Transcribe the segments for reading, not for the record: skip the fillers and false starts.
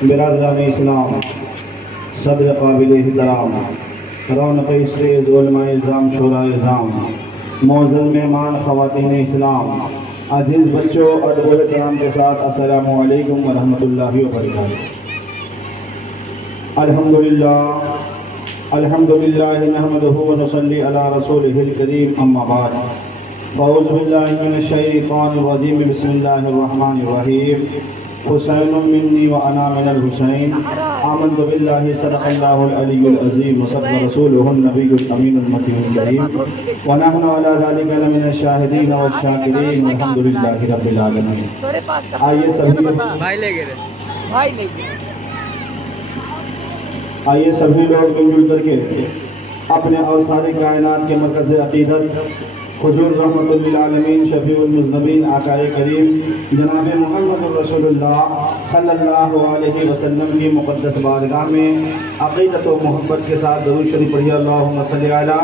برادران اسلام، صدر قابل احترام، رونق عزیز علماء اعظام، شورا اعظام، معزز مہمان، خواتین اسلام، عزیز بچوں، ادب و احترام کے ساتھ السلام علیکم ورحمۃ اللہ وبرکاتہ۔ الحمدللہ نحمدہ ونصلی علی رسولہ الکریم، اما بعد، اعوذ باللہ من الشیطان الرجیم، بسم اللہ الرحمن الرحیم۔ حسین منی وانا من الحسین، آمنت باللہ صدق اللہ العلی العظیم وصدق رسولہ النبی الامین المکی الکریم، ونحن علی ذلک لمن الشاہدین والشاکرین والحمد للہ رب العالمین۔ آئیے سبھی لوگ مل جل کر کے اپنے اور ساری کائنات کے مرکز عقیدت حضور رحمت للعالمین شفیع المذنبین آقا کریم جناب محمد رسول اللہ صلی اللہ علیہ وسلم کی مقدس بارگاہ میں عقیدت و محبت کے ساتھ درود شریف پڑھیے۔ اللہم صلی علی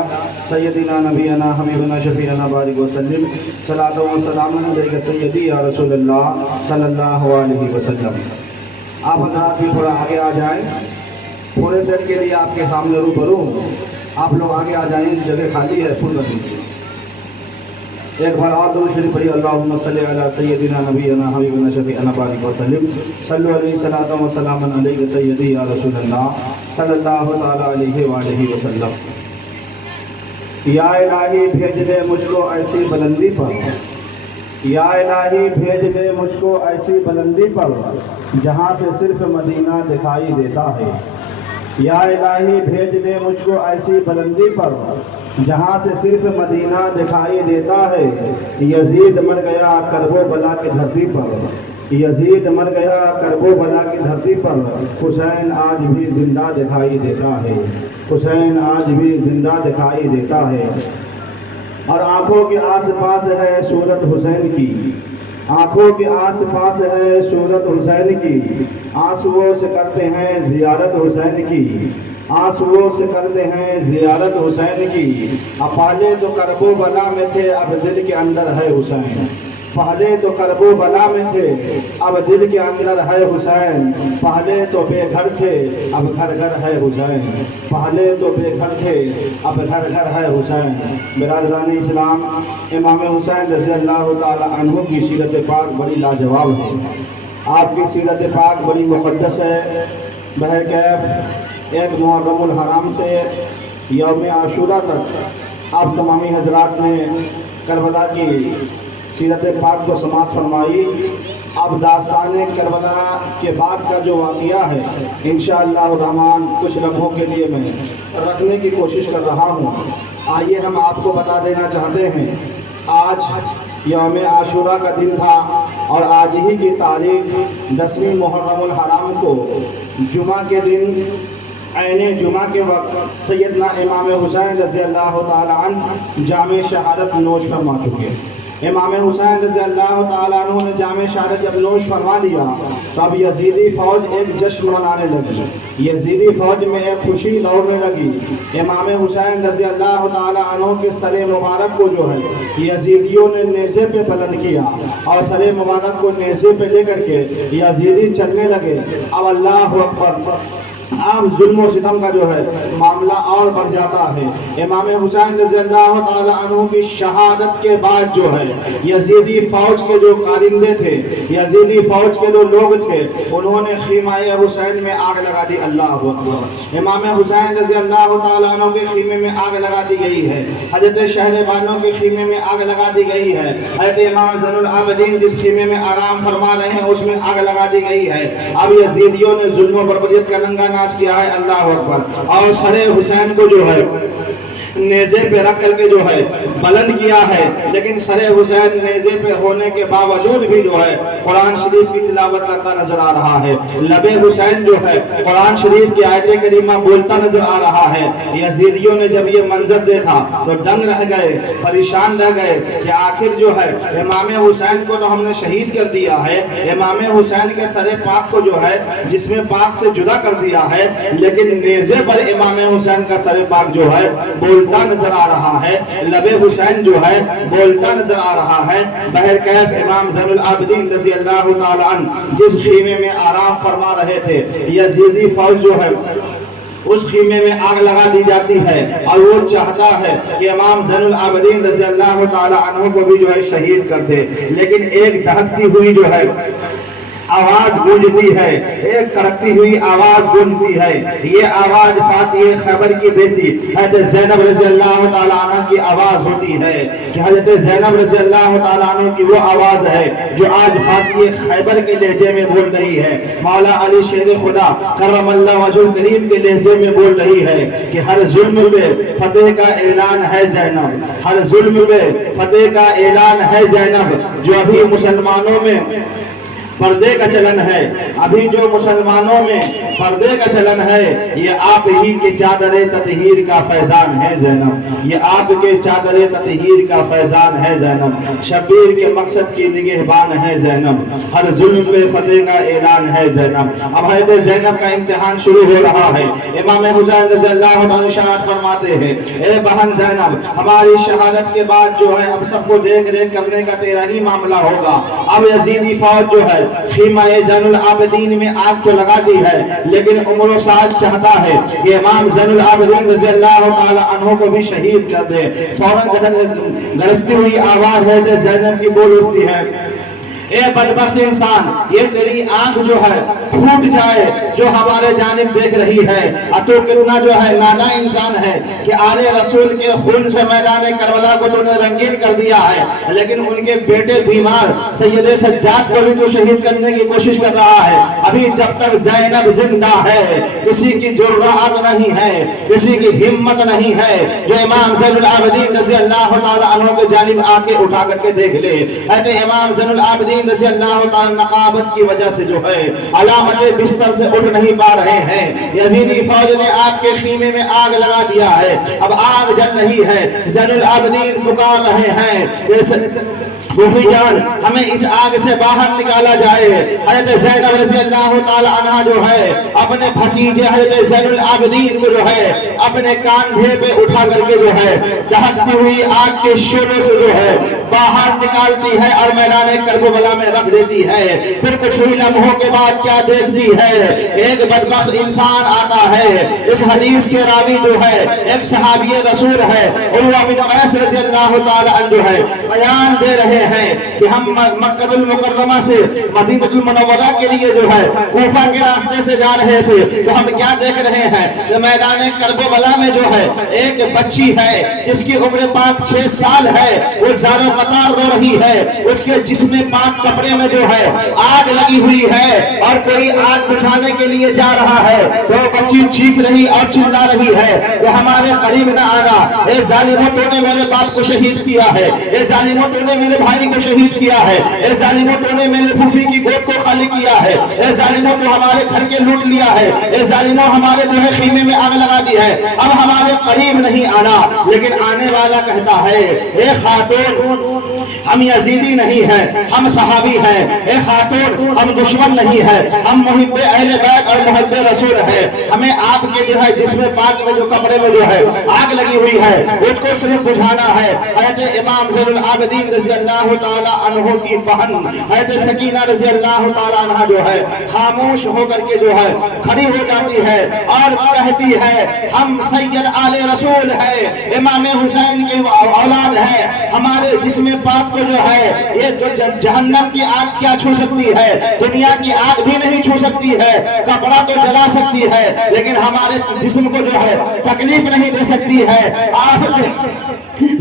سیدنا نبینا حبیبنا شفیعنا بارک وسلم، صلاۃ و سلام علیک سیدی یا رسول اللہ صلی اللہ علیہ وسلم۔ آپ حضرات بھی تھوڑا آگے آ جائیں، تھوڑے دیر کے لیے آپ کے سامنے روبرو ہوں، آپ لوگ آگے آ جائیں، جگہ خالی ہے، پر کر دیجیے۔ ایک بار اور درود شریف پڑھیے۔ اللہم صلی علی سیدنا نبینا حبیبنا شفیعنا بارک وسلم، صلو علیہ صلاۃ و سلام علیک سیدی یا رسول اللہ صلی اللہ تعالی علیہ وآلہ وسلم۔ یا الہی بھیج دے مجھ کو ایسی بلندی پر، یا الہی بھیج دے مجھ کو ایسی بلندی پر جہاں سے صرف مدینہ دکھائی دیتا ہے۔ یا الہی بھیج دے مجھ کو ایسی بلندی پر جہاں سے صرف مدینہ دکھائی دیتا ہے۔ یزید مر گیا کرب و بلا کی دھرتی پر، یزید مر گیا کرب و بلا کی دھرتی پر، حسین آج بھی زندہ دکھائی دیتا ہے، حسین آج بھی زندہ دکھائی دیتا ہے۔ اور آنکھوں کے آس پاس ہے صورت حسین کی، آنکھوں کے آس پاس ہے صورت حسین کی، آنسوؤں سے کرتے ہیں زیارت حسین کی، آنسوؤں سے کرتے ہیں زیارت حسین کی۔ اب پہلے تو کرب و بلا میں تھے، اب دل کے اندر ہے حسین، پہلے تو کرب و بلا میں تھے، اب دل کے اندر ہے حسین، پہلے تو بے گھر تھے، اب گھر گھر ہے حسین، پہلے تو بے گھر تھے، اب گھر گھر ہے حسین۔ برادران اسلام، امام حسین رضی اللہ تعالی عنہ کی سیرت پاک بڑی لاجواب ہے، آپ کی سیرت پاک بڑی مقدس ہے۔ بہرکیف ایک محرم الحرام سے یوم عاشورہ تک آپ تمامی حضرات نے کربلا کی سیرت پاک کو سماعت فرمائی۔ اب داستان کربلا کے بعد کا جو واقعہ ہے انشاءاللہ الرحمن کچھ لمحوں کے لیے میں رکھنے کی کوشش کر رہا ہوں۔ آئیے ہم آپ کو بتا دینا چاہتے ہیں، آج یوم عاشورہ کا دن تھا اور آج ہی کی تاریخ 10ویں محرم الحرام کو جمعہ کے دن عین جمعہ کے وقت سیدنا امام حسین رضی اللہ تعالی عنہ جامع شہادت نوش فرما چکے۔ امام حسین رضی اللہ تعالیٰ عنہ نے جامع شہادت جب نوش فرما لیا تو اب یزیدی فوج ایک جشن منانے لگی، یزیدی فوج میں ایک خوشی دوڑنے لگی۔ امام حسین رضی اللہ تعالیٰ عنہ کے سر مبارک کو جو ہے یزیدیوں نے نیزے پہ بلند کیا اور سر مبارک کو نیزے پہ لے کر کے یزیدی چلنے لگے۔ اب اللہ اکبر، عام ظلم و ستم کا جو ہے معاملہ اور بڑھ جاتا ہے۔ امام حسین رضی اللہ تعالی عنہ کی شہادت کے بعد جو ہے یزیدی فوج کے جو کارندے تھے، یزیدی فوج کے جو لوگ تھے، انہوں نے خیمہ حسین میں آگ لگا دی۔ اللہ اکبر، امام حسین رضی اللہ تعالی عنہ کے خیمے میں آگ لگا دی گئی ہے، حضرت شہر بانو کے خیمے میں آگ لگا دی گئی ہے، حضرت امام زین العابدین جس خیمے میں آرام فرما رہے ہیں اس میں آگ لگا دی گئی ہے۔ اب یزیدیوں نے ظلم و بربریت کا ننگا ناچ کیا ہے۔ اللہ اکبر، اور سر حسین کو جو ہے نیزے پہ رکھ کر کے جو ہے بلند کیا ہے، لیکن سر حسین نیزے پہ ہونے کے باوجود بھی جو ہے قرآن شریف کی تلاوت کرتا نظر آ رہا ہے۔ لب حسین جو ہے قرآن شریف کی آیت کریمہ بولتا نظر آ رہا ہے۔ یزیدیوں نے جب یہ منظر دیکھا تو دنگ رہ گئے، پریشان رہ گئے کہ آخر جو ہے امام حسین کو تو ہم نے شہید کر دیا ہے، امام حسین کے سر پاک کو جو ہے جسم پاک سے جدا کر دیا ہے، لیکن نیزے پر امام حسین کا سر پاک جو ہے بولتا نظر آ رہا ہے، لب حسین جو ہے بولتا نظر آ رہا ہے۔ بہرکیف امام زین العابدین رضی اللہ تعالی عنہ جس خیمے میں آرام فرما رہے تھے، یزیدی فوج جو ہے اس خیمے میں آگ لگا دی جاتی ہے اور وہ چاہتا ہے کہ امام زین العابدین رضی اللہ تعالی عنہ کو بھی جو ہے شہید کر دے، لیکن ایک دہکتی ہوئی جو ہے آواز گونجتی ہے، ایک کڑکتی ہوئی آواز گونجتی ہے۔ یہ آواز فاتح خیبر کی بیٹی حضرت زینب رضی اللہ تعالیٰ عنہ کی آواز ہوتی ہے کہ حضرت زینب رضی اللہ تعالیٰ عنہ کی وہ آواز ہے جو آج فاتح خیبر کے لہجے میں بول رہی ہے، مولا علی شیر خدا کرم اللہ وجہ کریم کے لہجے میں بول رہی ہے کہ ہر ظلم پہ فتح کا اعلان ہے زینب، ہر ظلم پہ فتح کا اعلان ہے زینب۔ جو ابھی مسلمانوں میں پردے کا چلن ہے، ابھی جو مسلمانوں میں پردے کا چلن ہے، یہ آپ ہی کے چادر تطہیر کا فیضان ہے زینب، یہ آپ کے چادر تطہیر کا فیضان ہے زینب، شبیر کے مقصد کی نگہبان ہے زینب، ہر ظلم پہ فتح کا اعلان ہے زینب۔ اب حضرت زینب کا امتحان شروع ہو رہا ہے۔ امام حسین رضی اللہ عنہ شہادت فرماتے ہیں، اے بہن زینب، ہماری شہادت کے بعد جو ہے اب سب کو دیکھ ریکھ کرنے کا تیرا ہی معاملہ ہوگا۔ اب یزیدی فوج جو ہے خیمہ زین العابدین میں آگ تو لگا دی ہے، لیکن عمر و سعد چاہتا ہے کہ امام زین العابدین رضی اللہ تعالی عنہ کو بھی شہید کر دے۔ فوراً گرجتی ہوئی آواز ہے کہ زینب کی بول اٹھتی ہے، اے بدبخت انسان، یہ تیری آنکھ جو ہے پھوٹ جائے جو ہمارے جانب دیکھ رہی ہے، تو کتنا جو ہے نادا انسان ہے کہ آل رسول کے خون سے میدان کربلا کو تو نے رنگین کر دیا ہے، لیکن ان کے بیٹے بیمار سید سجاد کو بھی تو شہید کرنے کی کوشش کر رہا ہے۔ ابھی جب تک زینب زندہ ہے کسی کی جرأت نہیں ہے، کسی کی ہمت نہیں ہے جو امام زین العابدین رضی اللہ تعالی عنہ کے جانب آنکھیں اٹھا کر کے دیکھ لے۔ اے امام زین العابدین رضی اللہ تعالی نقابت کی وجہ سے جو ہے علامت بستر سے اٹھ نہیں پا رہے ہیں۔ یزیدی فوج نے آپ کے خیمے میں آگ لگا دیا ہے، اب آگ جل رہی ہے، زین العابدین پکار رہے ہیں صوفی جان ہمیں اس آگ سے باہر نکالا جائے۔ حضرت زینب رضی اللہ تعالی عنہ جو ہے اپنے بھتیجے حضرت زین العابدین کو جو ہے اپنے کاندھے پہ اٹھا کر کے جو ہے دہکتی ہوئی آگ کے شعلے سے جو ہے باہر نکالتی ہے اور میدان کربلا میں رکھ دیتی ہے۔ پھر کچھ ہی لمحوں کے بعد کیا دیکھتی ہے، ایک بدبخت انسان آتا ہے۔ اس حدیث کے راوی جو ہے ایک صحابی رسول ہے، عروہ بن قیس رضی اللہ تعالی عنہ جو ہے بیان دے رہے ہیں کہ ہم مکہ المکرمہ سے مدینہ المنورہ کے لیے جو ہے کوفہ کے راستے سے جا رہے تھے، تو ہم کیا دیکھ رہے ہیں کہ میدان کربلا میں جو ہے ایک بچی ہے جس کی عمر پاک 6 سال ہے، وہ زار و قطار رو رہی ہے، اس کے جسم پاک کپڑے میں جو ہے آگ لگی ہوئی ہے اور کوئی آگ بجھانے کے لیے جا رہا ہے، وہ بچی چیخ رہی اور چلا رہی ہے کہ ہمارے قریب نہ آنا، اے ظالموں تو نے میرے باپ کو شہید کیا ہے، اے ظالموں تو نے میرے بھائی کو شہید کیا ہے، اے ظالموں تو نے میرے پھوپھی کی گود کو خالی کیا ہے، اے ظالموں تو ہمارے گھر کے لوٹ لیا ہے، اے ظالموں ہمارے جو ہے خیمے میں آگ لگا دی ہے، اب ہمارے قریب نہیں آنا۔ لیکن آنے والا کہتا ہے، اے خاتون ہم یزیدی نہیں ہیں، ہم صحابی ہیں، اے خاتون ہم دشمن نہیں ہیں، ہم محب اہل بیت اور محب رسول ہیں، ہمیں آپ کے جو ہے جسم پاک میں جو کپڑے میں جو ہے آگ لگی ہوئی ہے اس کو صرف بجھانا ہے۔ حضرت امام زین العابدین رضی اللہ تعالی عنہ کی بہن حضرت سکینہ رضی اللہ تعالی عنہ جو ہے خاموش ہو کر کے جو ہے کھڑی ہو جاتی ہے اور کہتی ہے، ہم سید آل رسول ہے، امام حسین کے اولاد ہے، ہمارے جسم جسم پاک کو جو ہے یہ جو جہنم کی آگ کیا چھو سکتی ہے، دنیا کی آگ بھی نہیں چھو سکتی ہے، کپڑا تو جلا سکتی ہے لیکن ہمارے جسم کو جو ہے تکلیف نہیں دے سکتی ہے۔ آپ نے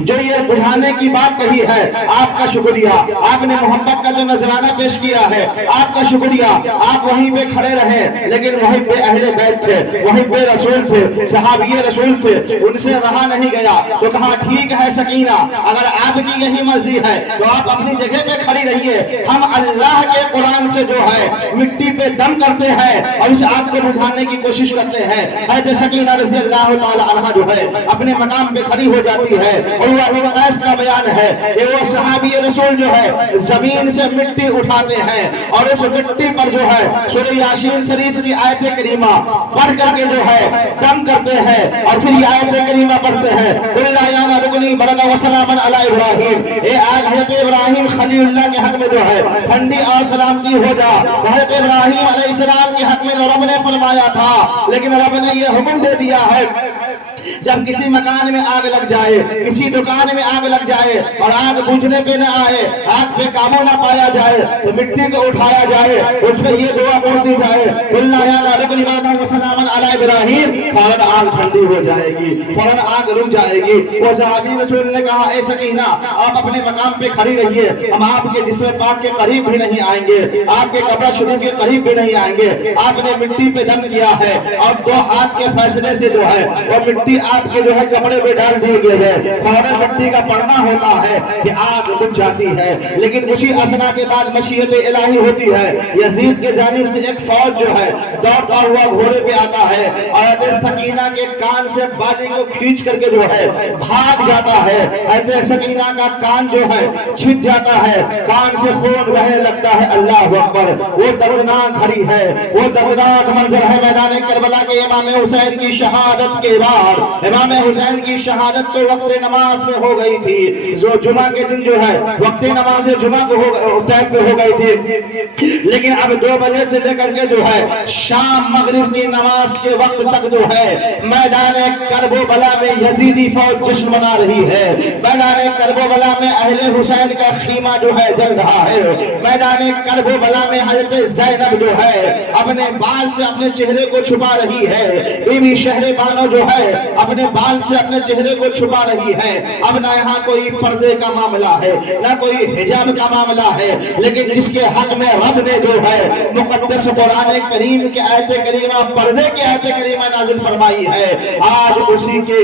جو یہ بجھانے کی بات کہی ہے آپ کا شکریہ، آپ نے محبت کا جو نذرانہ پیش کیا ہے آپ کا شکریہ، آپ وہیں پہ کھڑے رہے لیکن وہیں پہ اہل بیت تھے، وہیں پہ رسول تھے، صحابی رسول تھے، ان سے رہا نہیں گیا تو کہا ٹھیک ہے سکینہ، اگر آپ کی یہی مرضی ہے تو آپ اپنی جگہ پہ کھڑی رہیے، ہم اللہ کے قرآن سے جو ہے مٹی پہ دم کرتے ہیں اور اس آگ کو بجھانے کی کوشش کرتے ہیں۔ حضرت سکینہ رضی اللہ تعالی عنہ جو ہے اپنے مقام پہ کھڑی ہو جاتی ہے اور وہ ابن قیس کا بیان ہے کہ وہ صحابی رسول جو ہے زمین سے مٹی اٹھاتے ہیں اور اس مٹی پر جو ہے سورہ یاسین شریف کی آیت کریمہ پڑھ کر کے جو ہے دم کرتے ہیں اور پھر یہ آیت کریمہ پڑھتے ہیں قُلْ لَا يَانَ رُكْنِي بَرَدًا وَسَلَامًا عَلَىٰ إِبْرَاهِيمَ، اے آگ حضرت ابراہیم خلیل اللہ کے حق میں جو ہے ٹھنڈی اور سلامتی ہو جا۔ حضرت ابراہیم علیہ السلام کے حق میں تو رب نے فرمایا تھا لیکن رب نے یہ حکم دے دیا ہے جب کسی مکان میں آگ لگ جائے، کسی دکان میں آگ لگ جائے اور آگ بجھنے پہ نہ آئے، آگ پہ قابو نہ پایا جائے تو مٹی کو اٹھایا جائے، اس پہ یہ دعا پڑھ دی جائے قُلْ لَا يَانَ رُكْنِي بَرَدًا وَسَلَامًا عَلَىٰ إِبْرَاهِيمَ، فوراً آگ ٹھنڈی ہو جائے گی، فوراً آگ رک جائے گی۔ وہ صحابی رسول نے کہا اے سکینہ آپ اپنے مقام پہ کھڑی رہیے، ہم آپ کے جسم پاک کے قریب بھی نہیں آئیں گے، آپ کے کپڑا شریف کے قریب بھی نہیں آئیں گے۔ آپ نے مٹی پہ دم کیا ہے اور دو ہاتھ کے فیصلے سے جو ہے وہ مٹی آپ کے جو ہے کپڑے پہ ڈال دیے گئے ہیں، فوراً مٹی کا پڑنا ہوتا ہے کہ آگ بجھ جاتی ہے، لیکن اسی اسنا کے بعد مشیت الہی ہوتی ہے، یزید کے جانب سے ایک فوج جو ہے دوڑتا ہوا گھوڑے پہ آتا ہے اور حضرت سکینہ کے کان سے بالی کو کھینچ کر کے جو ہے بھاگ جاتا ہے، حضرت سکینہ کا کان جو ہے چھٹ جاتا ہے، کان سے خون بہنے لگتا ہے۔ اللہ اکبر، وہ دردناک گھڑی ہے، وہ دردناک منظر ہے میدان کربلا کے امام حسین کی شہادت کے بعد۔ امام حسین کی شہادت تو وقت نماز میں ہو گئی تھی، جو جمعہ کے دن جو ہے وقت نماز جمعہ کو ٹائم پہ ہو گئی تھی، لیکن اب 2 بجے سے لے کر کے جو ہے شام مغرب کی نماز کے وقت تک جو ہے میدان کرب و بلا میں یزیدی فوج جشن منا رہی ہے، میدان کرب و بلا میں اہل حسین کا خیمہ جو ہے جل رہا ہے، میدان کرب و بلا میں حضرت زینب جو ہے اپنے بال سے اپنے چہرے کو چھپا رہی ہے، بی بی شہر بانو جو ہے اپنے بال سے اپنے چہرے کو چھپا رہی ہے۔ اب نہ یہاں کوئی پردے کا معاملہ ہے نہ کوئی حجاب کا معاملہ ہے، لیکن جس کے حق میں رب نے جو ہے مقدس قرآن کریم کے آیت کریمہ پردے کی آیت کریمہ نازل فرمائی ہے، آج اسی کے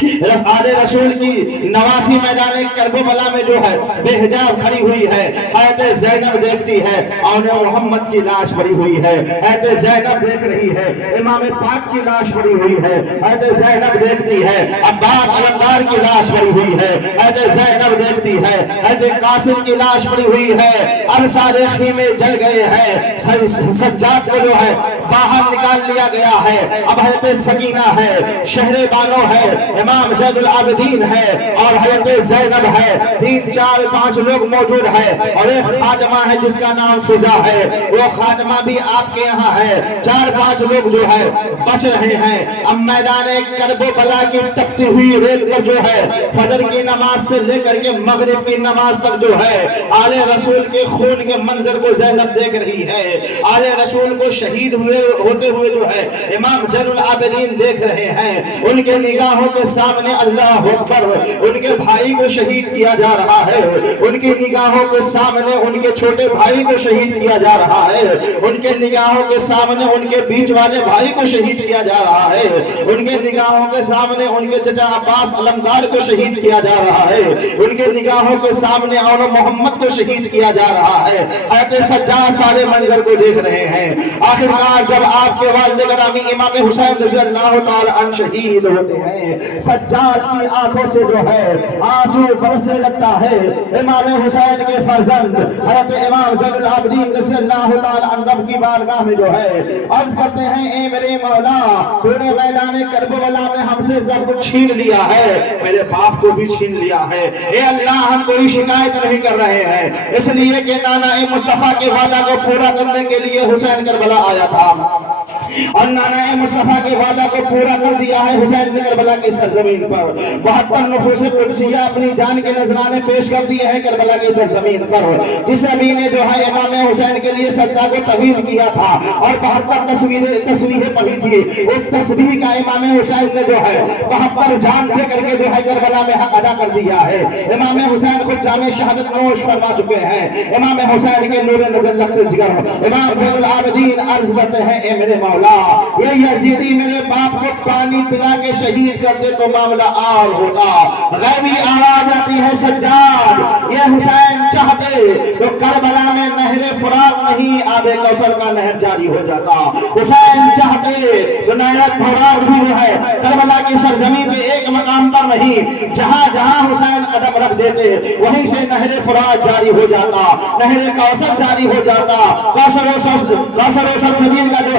آل رسول کی نواسی میدان کرب و بلا میں جو ہے بے حجاب کھڑی ہوئی ہے، حضرت زینب دیکھتی ہے اور محمد کی لاش پڑی ہوئی ہے، حضرت زینب دیکھ رہی ہے امام پاک کی لاش پڑی ہوئی ہے، حضرت زینب دیکھتی ہے عباس علمدار کی لاش پڑی ہوئی ہے، حضرت زینب دیکھتی ہے حضرت قاسم کی لاش پڑی ہوئی ہے، اب سارے خیمے جل گئے ہیں، سجاد کو جو ہے باہر نکال لیا گیا ہے، اب حضرت سکینہ ہے، شہر بانو ہے، امام زید العابدین ہے اور حضرت زینب ہے، 3 4 5 لوگ موجود ہے اور ایک خادمہ ہے جس کا نام فضا ہے، وہ خادمہ بھی آپ کے یہاں ہے، 4 5 لوگ جو ہے بچ رہے ہیں۔ اب میدان کرب و بلا کی تپتی ہوئی ریت پر جو ہے فجر کی نماز سے لے کر کے مغرب کی نماز تک جو ہے آل رسول کے خون کے منظر کو زینب دیکھ رہی ہے، آل رسول کو شہید ہوتے ہوئے جو ہے امام زین العابدین دیکھ رہے ہیں، ان کے نگاہوں کے سامنے اللہ اکبر ان کے بھائی کو شہید کیا جا رہا ہے، ان کی نگاہوں کے سامنے ان کے چھوٹے بھائی کو شہید کیا جا رہا ہے، ان کے نگاہوں کے سامنے ان کے بیچ والے بھائی کو شہید کیا جا رہا ہے، ان کے نگاہوں کے سامنے ان کے چچا عباس علمدار کو شہید کیا جا رہا ہے، ان کے نگاہوں کے سامنے اور محمد کو شہید کیا جا رہا ہے۔ حضرت سجاد سارے منظر کو دیکھ رہے ہیں۔ آخرکار جب آپ کے والد گرامی امام حسین رضی اللہ تعالی عنہ شہید ہوتے ہیں، سجاد کی آنکھوں سے جو ہے آنسو برسنے لگتا ہے۔ امام حسین کے فرزند حضرت امام زین العابدین رضی اللہ تعالی عنہ رب کی بارگاہ میں جو ہے عرض کرتے ہیں اے میرے مولا، تو نے میدان کرب و بلا میں ہم سے سب کچھ چھین لیا ہے، میرے باپ کو بھی چھین لیا ہے، اے اللہ ہم کوئی شکایت نہیں کر رہے ہیں، اس لیے کہ نانا مصطفیٰ کے وعدہ کو پورا کرنے کے لیے حسین کربلا آیا تھا۔ اور نانا مصطفیٰ کے وعدہ کو پورا کر دیا ہے حسین سے کربلا کی سرزمین پر 72 نفوس قدسیہ اپنی جان کے نذرانے پیش کر دیے ہیں کربلا کی سرزمین پر جس نبی نے جو ہے امام حسین کے لیے سجدہ کو طویل کیا تھا اور 72 تسبیحیں پڑھی تھی اس تسبیح کا امام حسین نے جو ہے 72 جان دے کر کے جو ہے کربلا میں حق ادا کر دیا ہے امام حسین خود جام شہادت نوش فرما چکے ہیں امام حسین کے نور نظر لخت جگر امام زین العابدین عرض کرتے ہیں اے میرے مولا یہ یزیدی میرے باپ کو پانی پلا کے شہید کر دے تو معاملہ اور ہوتا غیبی آواز آتی ہے سجاد یہ حسین چاہتے تو کربلا میں نہر فرات نہیں آب کوثر کا نہر جاری ہو جاتا حسین چاہتے تو نہر فرات بھی جو ہے کربلا کی سرزمین پہ ایک مقام پر نہیں جہاں جہاں حسین قدم رکھ دیتے وہیں سے نہر فرات جاری ہو جاتا نہر کوثر جاری ہو جاتا کوثر و سلسبیل کا جو